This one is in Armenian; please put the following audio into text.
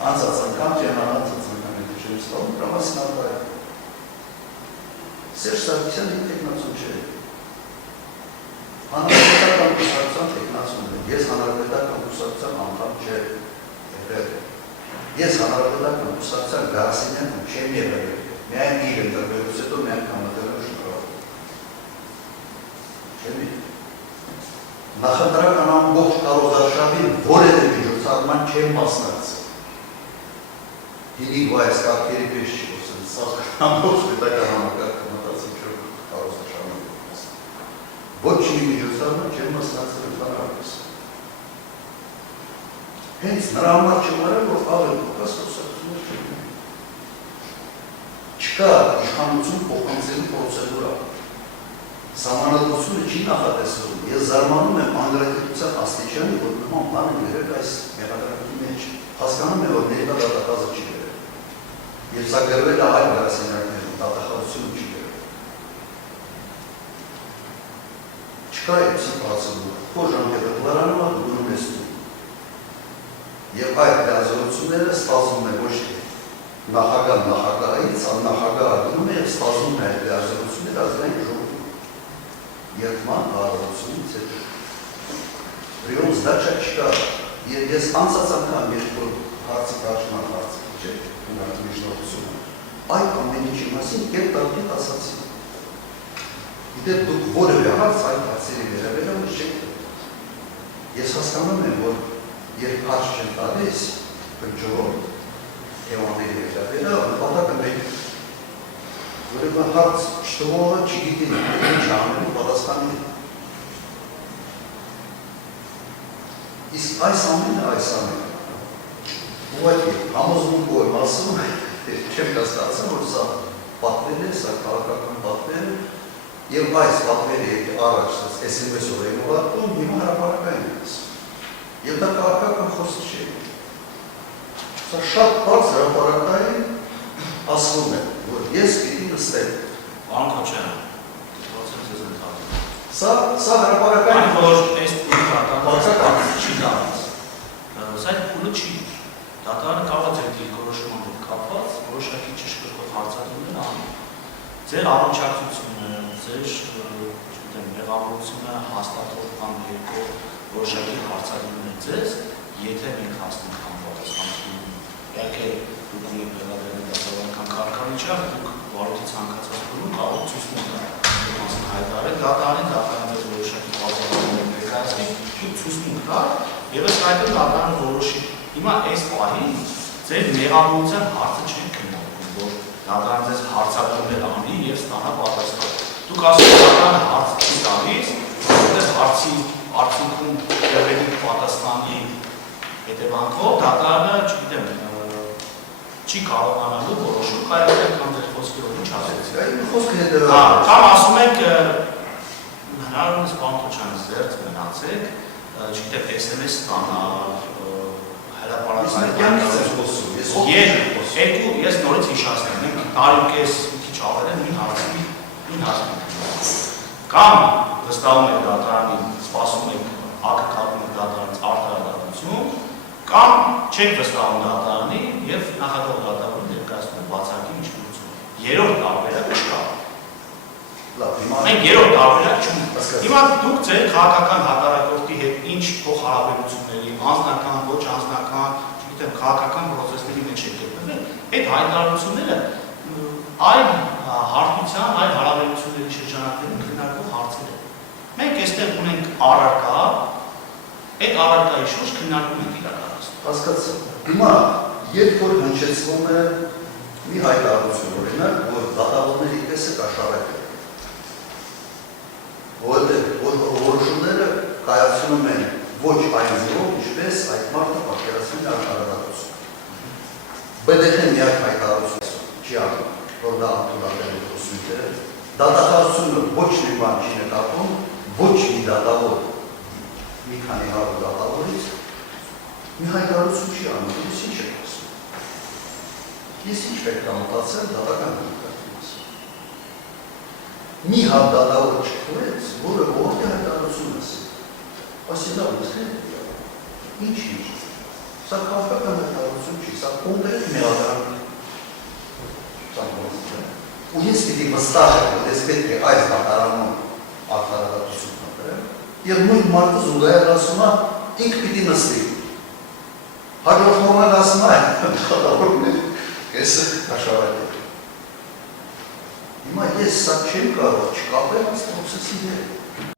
անցած անգամ ջանանացած անգամ է դժվար ստանում, դրամասին արտահայտ։ Սերժ Սարգսյանը տեխնացուն չէ։ Հանրապետական կուսակցության տեխնացուն է։ Ես հանրապետական կուսակցության անդամ չէ։ Ես հանրապետական կուսակցության Գարասիմյանն չեմ եղել։ Միայն իր ընտրվելուց հետո միայն համատեղել շնորհով։ Չեմ եղել։ Նախընտրական ամբողջ կարողարշավին որևէ միջոցառման չեմ մասնակցել։ Հինի վայս կարգերի պես չի խոսել, սա ամբողջ պետական համակարգը մտածում չէ կարողարշավին մասնակցել։ Ոչ մի միջոցառման չեմ մասնակցել ընդհանրապես։ Հենց նրա համար չմարել, որ ավելի կուկաս կուսակցություններ չեն։ Չկա իշխանություն փոխանցելու պրոցեդուրա։ Սահմանադրությունը չի նախատեսվում։ Ես զարմանում եմ անգրագիտության աստիճանի, որ նման բան է ներել այս մեղադրանքի մեջ։ Հասկանում եմ, որ ներկա դատախազը չի գրել։ Եվ սա գրվել է այլ գրասենյակներում, դատախազությունը չի գրել։ Չկա այդպիսի պրոցեդուրա։ Որ ժամկետը դլարանում է, դնում ես դու։ Եվ այդ լիազորությունները ստացվում է ոչ թե նախագահ նախագահից, նախագահը դնում է և ստացվում է այդ լիազորությունները ազգային ժողովի երդման հարավությունից հետո։ Ռիոնց դաչա չկա, և ես անցած անգամ երբ որ հարցի կարճման հարցը չէ, ունարդ միջնորդությունը, այդ ամեն ինչի մասին կերտարդիտ ասացի։ Գիտեք դուք որևէ հարց այդ հարցերի վերաբերյալ չեք։ Ես հասկանում եմ, որ երբ հարց չեն տալիս, հնչորոտ էվանների վերաբերյալ, նպատակը մեկ որևէ հարց չտվողը չգիտի ինչ անելու պատասխանի։ Իսկ այս ամենը, ուղղակի համոզմունքով եմ ասում, չեմ կասկածում, որ սա պատվեր է, սա քաղաքական պատվեր է, և այս պատվերը առաջ SMS-ով են ուղարկում, հիմա հրապարակային է ասում։ Եվ դա քաղաքական խոսք չէ։ Սա շատ բարձր հրապարակային ասվում է, որ ես պիտի նստեմ։ Պարոն Քոչարյան, դիտվածեմ ձեզ ընդհատում։ Սա հրապարակային այն որ այս դատական չի դարձ։ Սա այդ փուլը չի։ Դատարանը կարող է ձեր դիրքորոշման հետ կապված որոշակի ճշգրտող հարցադրումներ անել։ Ձեր առնչակցությունը, ձեր մեղավորությունը հաստատող կամ երկրող որոշակի հարցադրումներ ձեզ, եթե մենք հասնենք համապատասխանություն, իհարկե դուք ունեք վերաբերել դասավանդական կարգավիճակ, դուք վարորդի ցանկացած բնում կարող ցույց տալ հայտարարել, դատարանի որոշակի բացառություններ ներկայացնի, դուք ցույց տալ, եւ ըստ այդմ դատարանը որոշի։ Հիմա այս պահին ձեր մեղավորության հարցը չեն քննարկում, որ դատարանը ձեզ հարցադրումներ անի եւ ստանա պատասխան։ Դուք ասում եք դատարանը հարց չի տալիս, որտեղ հարցի արդյունքում եղելի պատասխանի հետևանքով դատարանը, չգիտեմ, չի կարողանալու որոշում, կարող անգամ ձեր խոսքերով ինչ ասեցիք։ Այն խոսքը հետևյալն է։ Կամ ասում եք հնարավորինս պարոն Քոչարյան զերծ մնացեք, չգիտեմ, SMS ստանալ, հրապարակային ես նորից հիշացնեմ, մենք տարուկես մի քիչ ավել են նույն հարցին։ Կամ վստահում եք դատարանին, սպասում եք ակտարում եք դատարանից արտահայտություն, կամ չեք վստահում դատարանին և նախագահ դատարանը ներկայացնում եք բացառική միջնորդություն։ Երրորդ տարբերակ չկա։ Մենք երրորդ տարբերակ չունենք։ Հիմա դուք ձեր քաղաքական հակառակորդի հետ ինչ փոխհարաբերությունների, անձնական, ոչ անձնական, չգիտեմ, քաղաքական պրոցեսների մեջ եք գտնվել, այդ հայտարարությունները այլ հարթության, այլ հարաբերությունների շրջանակներում քննարկվող հարցեր են։ Մենք այստեղ ունենք առարկա, այդ առարկայի շուրջ քննարկում ենք իրականացնում։ Հասկացա։ Հիմա երբ որ հնչեցվում է մի հայտարարություն, օրինակ, որ դատավորների պես է կաշառակը, որոշումները կայացնում են ոչ այն ձևով, ինչպես այդ մարդը պատկերացնում է արդարադատություն։ ԲԴԽ-ն միակ հայտարարություն չի անում, որ դա ընդունական է խոսույթը, դատախազությունը ոչ մի բան չի նկատում, ոչ մի դատավոր, մի քանի հարյուր դատավորից մի հայտարարություն չի անում, ես ինչ եք ասում։ Ես ինչ պետք է մտածել դատական համակարգի մասին։ Մի հատ դատավոր չքորեց, որը որտե հայտարարություն ասի։ Ասի դա ուզք է, ինչ, սա քաղաքական հայտարարություն չի, սա կոնկրետ միավորը ու ես պիտի վստահ եմ, որ ես պետք է այս դատարանում արդարադատություն կատարեմ, եւ նույն մարդը զուգահեռ ասում է, ինք պիտի նստի։ Հաջորդ օրն ասում է, դատավորներ, ես հաշվարկել։ Հիմա ես սա չեմ կարող չկապել այս պրոցեսի հետ։